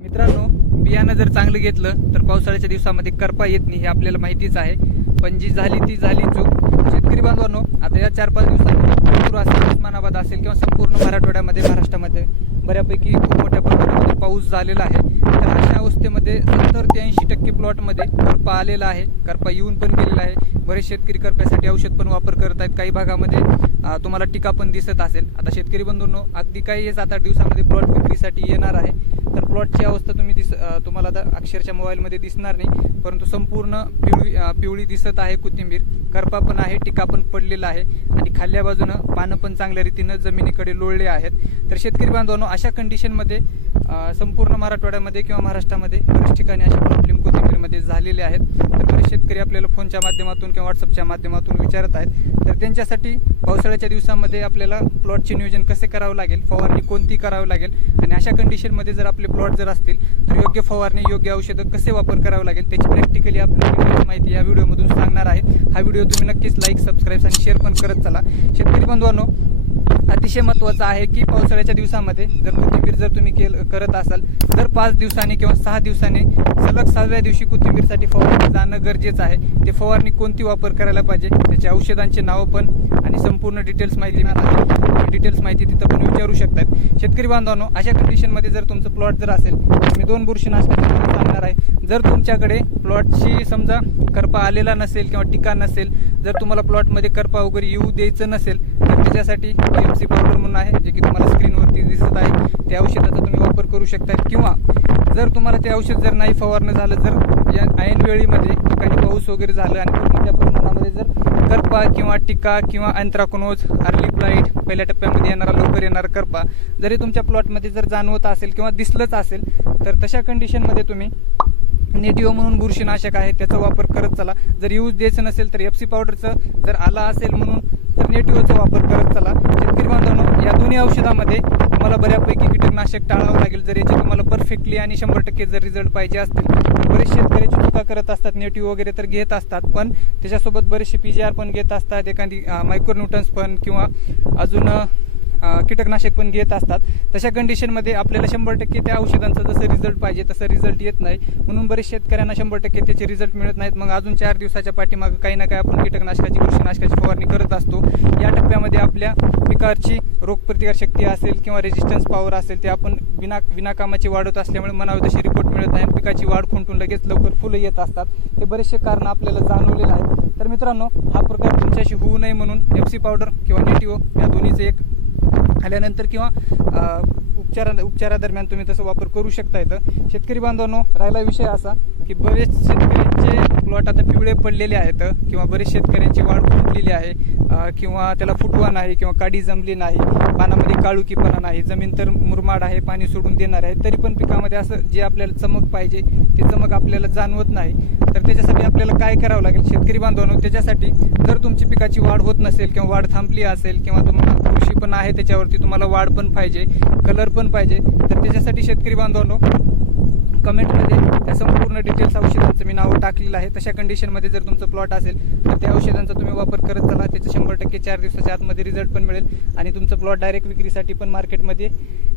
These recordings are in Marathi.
मित्रांनो बियाणं जर चांगलं घेतलं तर पावसाळ्याच्या दिवसामध्ये करपा येत नाही हे आपल्याला माहितीच आहे. पण जी झाली ती झाली चूक. शेतकरी बांधवांनो आता या चार पाच दिवसांमध्ये लातूर असेल उस्मानाबाद असेल किंवा संपूर्ण मराठवाड्यामध्ये महाराष्ट्रामध्ये बऱ्यापैकी खूप मोठ्या प्रमाणामध्ये पाऊस झालेला आहे. तर अशा अवस्थेमध्ये सत्तर ते ऐंशी टक्के प्लॉटमध्ये करपा आलेला आहे. करपा येऊन पण गेलेला आहे. बरेच शेतकरी करप्यासाठी औषध पण वापर करत आहेत. काही भागामध्ये तुम्हाला टीका पण दिसत असेल. आता शेतकरी बंधूंनो अगदी काही हे सात आठ दिवसामध्ये प्लॉट विक्रीसाठी येणार आहे. तर प्लॉटची अवस्था तुम्ही दिस तुम्हाला आता अक्षरशः मोबाईलमध्ये दिसणार नाही. परंतु संपूर्ण पिवळी पिवळी दिसत आहे कोथिंबीर. करपा पण आहे टिका पण पडलेला आहे. आणि खाल्ल्या बाजूनं पानं पण चांगल्या रीतीनं जमिनीकडे लोळले आहेत. तर शेतकरी बांधवांनो अशा कंडिशनमध्ये संपूर्ण मराठवाड्यामध्ये किंवा महाराष्ट्रामध्ये बऱ्याच ठिकाणी अशा प्रॉब्लेम कोथिंबीरमध्ये झालेले आहेत. तर बरेच शेतकरी आपल्याला फोनच्या माध्यमातून किंवा व्हॉट्सअपच्या माध्यमातून विचारत आहेत. तर त्यांच्यासाठी पावसाळ्याच्या दिवसामध्ये आपल्याला प्लॉटचे नियोजन कसे करावं लागेल? फवारणी कोणती करावी लागेल? आणि अशा कंडिशनमध्ये जर आपले प्लॉट जर असतील तर योग्य फवारणी योग्य औषधं कसे वापर करावं लागेल? त्याची प्रॅक्टिकली आपल्याला माहिती या व्हिडिओमधून सांगणार आहे. हा व्हिडिओ तुम्ही नक्कीच लाईक सबस्क्राईब आणि शेअर पण करत चला. शेतकरी बंधवांनो अतिशय महत्त्वाचं आहे की पावसाळ्याच्या दिवसामध्ये जर कोथिंबीर जर तुम्ही केल करत असाल तर पाच दिवसांनी किंवा सहा दिवसांनी सलग सहाव्या दिवशी कोथिंबीरसाठी फवारणी जाणं गरजेचं आहे. ते फवारणी कोणती वापर करायला पाहिजे त्याच्या औषधांची नावं पण आणि संपूर्ण डिटेल्स माहिती डिटेल्स माहिती तिथं पण विचारू शकतात. शेतकरी बांधवांनो अशा कंडिशनमध्ये जर तुमचं प्लॉट जर असेल तर मी दोन बुरशीनाशकाची नावं सांगणार आहे. जर तुमच्याकडे प्लॉटशी समजा करपा आलेला नसेल किंवा टिका नसेल जर तुम्हाला प्लॉटमध्ये करपा वगैरे येऊ द्यायचं नसेल तर त्याच्यासाठी एम सी पावडर म्हणून आहे जे की तुम्हाला स्क्रीनवरती दिसत आहे. त्या औषधाचा तुम्ही वापर करू शकता किंवा जर तुम्हाला ते औषध जर नाही फवारणं झालं जर या ऐन वेळीमध्ये ठिकाणी पाऊस वगैरे झालं आणि खूप मोठ्या प्रमाणामध्ये जर करपा किंवा टिका किंवा अँथ्राकोनोज अर्ली ब्लाईट पहिल्या टप्प्यामध्ये येणारा लवकर येणारा करपा जरी तुमच्या प्लॉटमध्ये जर जाणवत असेल किंवा दिसलंच असेल तर तशा कंडिशनमध्ये तुम्ही नेटिव्ह म्हणून बुरशीनाशक आहे त्याचा वापर करत चला. जर यूज द्यायचं नसेल तर एफ सी पावडरचं जर आला असेल म्हणून तर नेटिव्हचा वापर करत चला. शेतकरी बांधवांनो या दोन्ही औषधामध्ये तुम्हाला बऱ्यापैकी कीटकनाशक टाळावं लागेल. जर याचे तुम्हाला परफेक्टली आणि शंभर टक्के जर रिझल्ट पाहिजे असतील तर बरेच शेतकऱ्याची चुका करत असतात नेटिव्ह वगैरे तर घेत असतात. पण त्याच्यासोबत बरेचसे पी जी आर पण घेत असतात एखादी मायक्रोन्यूटन्स पण किंवा अजून कीटकनाशक पण घेत असतात. तशा कंडिशनमध्ये आपल्याला शंभर टक्के त्या औषधांचा जसं रिझल्ट पाहिजे तसं रिझल्ट येत नाही. म्हणून बरेच शेतकऱ्यांना शंभर टक्के त्याचे रिझल्ट मिळत नाहीत. मग अजून चार दिवसाच्या पाठीमागं काही ना काही आपण कीटकनाशकाची बुरशीनाशकाची फवारणी करत असतो. या टप्प्यामध्ये आपल्या पिकाची रोगप्रतिकार शक्ती असेल किंवा रेजिस्टन्स पॉवर असेल ते आपण विना विनाकामाची वाढवत असल्यामुळे म्हणावे तशी रिपोर्ट मिळत नाही. पिकाची वाढ खुंटून लगेच लवकर फुलं येत असतात. ते बरेचसे कारण आपल्याला जाणवलेलं आहे. तर मित्रांनो हा प्रकार तुमच्याशी होऊ नये म्हणून एफ सी पावडर किंवा नेटिओ या दोन्हीचं एक आल्यानंतर किंवा उपचारा उपचारादरम्यान तुम्ही तसं वापर करू शकता येतं शेतकरी बांधवांनो राहिला विषय असा. की बरेच शेतकऱ्यांचे प्लॉट आता पिवळे पडलेले आहेत किंवा बरेच शेतकऱ्यांची वाढ फुटलेली आहे किंवा त्याला फुटवा नाही किंवा काडी जमली नाही पानामध्ये काळुकीपणा नाही जमीन तर मुरमाड आहे पाणी सोडून देणार आहे तरी पण पिकामध्ये असं जे आपल्याला चमक पाहिजे ते चमक आपल्याला जाणवत नाही. तर त्याच्यासाठी आपल्याला काय करावं लागेल? शेतकरी बांधवांनो त्याच्यासाठी जर तुमची पिकाची वाढ होत नसेल किंवा वाढ थांबली असेल किंवा तुम्हाला कृषी पण आहे त्याच्यावरती तुम्हाला वाढ पण पाहिजे कलर पण पाहिजे तर त्याच्यासाठी शेतकरी बांधवांनो कमेंटमध्ये संपूर्ण डिटेल्स औषधांचं मी नावं टाकलेलं आहे. तशा कंडिशनमध्ये जर तुमचं प्लॉट असेल तर त्या औषधांचा तुम्ही वापर करत चला. त्याचे शंभर टक्के चार दिवसाच्या आतमध्ये रिझल्ट पण मिळेल आणि तुमचं प्लॉट डायरेक्ट विक्रीसाठी पण मार्केटमध्ये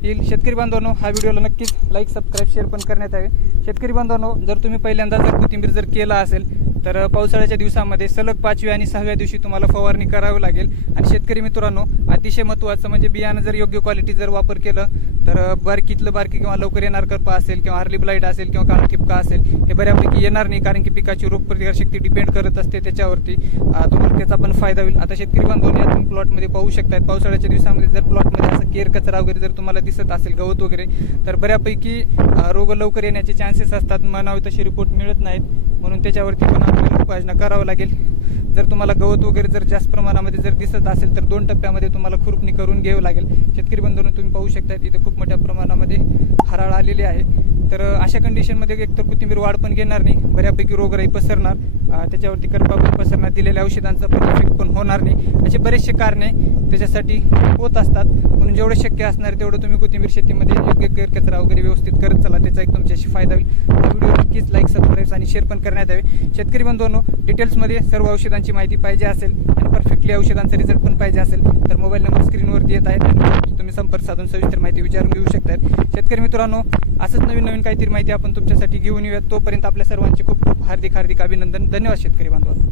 येईल. शेतकरी बांधवांनो हा व्हिडिओला नक्कीच लाईक सबस्क्राईब शेअर पण करण्यात यावे. शेतकरी बांधवांनो जर तुम्ही पहिल्यांदा जर कोथिंबीर जर केला असेल तर पावसाळ्याच्या दिवसामध्ये सलग पाचव्या आणि सहाव्या दिवशी तुम्हाला फवारणी करावी लागेल. आणि शेतकरी मित्रांनो अतिशय महत्त्वाचं म्हणजे बियाणं जर योग्य क्वालिटी जर वापर केलं तर बारकीतलं बारकी किंवा लवकर येणार करपा असेल किंवा हार्ली ब्लाईट असेल किंवा काळा ठिपका असेल हे बऱ्यापैकी येणार नाही कारण की पिकाची रोगप्रतिकार शक्ती डिपेंड करत असते त्याच्यावरती. तुम्हाला त्याचा पण फायदा होईल. आता शेतकरी बांधवांनी या तुम्ही प्लॉटमध्ये पाहू शकतात पावसाळ्याच्या दिवसामध्ये जर प्लॉटमध्ये असं केर कचरा वगैरे जर तुम्हाला दिसत असेल गवत वगैरे तर बऱ्यापैकी रोग लवकर येण्याचे चान्सेस असतात. म्हणावे तशी रिपोर्ट मिळत नाहीत. म्हणून त्याच्यावरती पण आपल्याला उपाययोजना करावं लागेल. जर तुम्हाला गवत वगैरे जर जास्त प्रमाणामध्ये जर दिसत असेल तर दोन टप्प्यामध्ये तुम्हाला खुरपणी करून घ्यावं लागेल. शेतकरी बंधूंना तुम्ही पाहू शकता इथे खूप मोठ्या प्रमाणामध्ये हराळ आलेली आहे. तर अशा कंडिशनमध्ये एकतर कोथिंबीर वाढ पण घेणार नाही. बऱ्यापैकी रोगराई पसरणार. त्याच्यावरती करपा पण पसरणार दिलेल्या औषधांचा पण इफेक्ट पण होणार नाही. असे बरेचसे कारणे त्याच्यासाठी होत असतात. म्हणून जेवढं शक्य असणार तेवढं तुम्ही कोथिंबीर शेतीमध्ये योग्य केअर कचरा वगैरे व्यवस्थित करत चला. त्याचा एक तुमच्याशी फायदा होईल. व्हिडिओ नक्कीच लाईक सबस्क्राईब आणि शेअर पण करण्यात यावे. शेतकरी बंधूंनो डिटेल्समध्ये सर्व औषधांची माहिती पाहिजे असेल आणि परफेक्टली औषधांचा रिझल्ट पण पाहिजे असेल तर मोबाईल नंबर स्क्रीनवरती येत आहे. तुम्ही संपर्क साधून सविस्तर माहिती विचारून घेऊ शकतात शेतकरी मित्रांनो असंच नवीन नवीन काहीतरी माहिती आपण तुमच्यासाठी घेऊन येऊयात. तोपर्यंत आपल्या सर्वांचे खूप खूप हार्दिक हार्दिक अभिनंदन धन्यवाद शेतकरी बांधवांनो.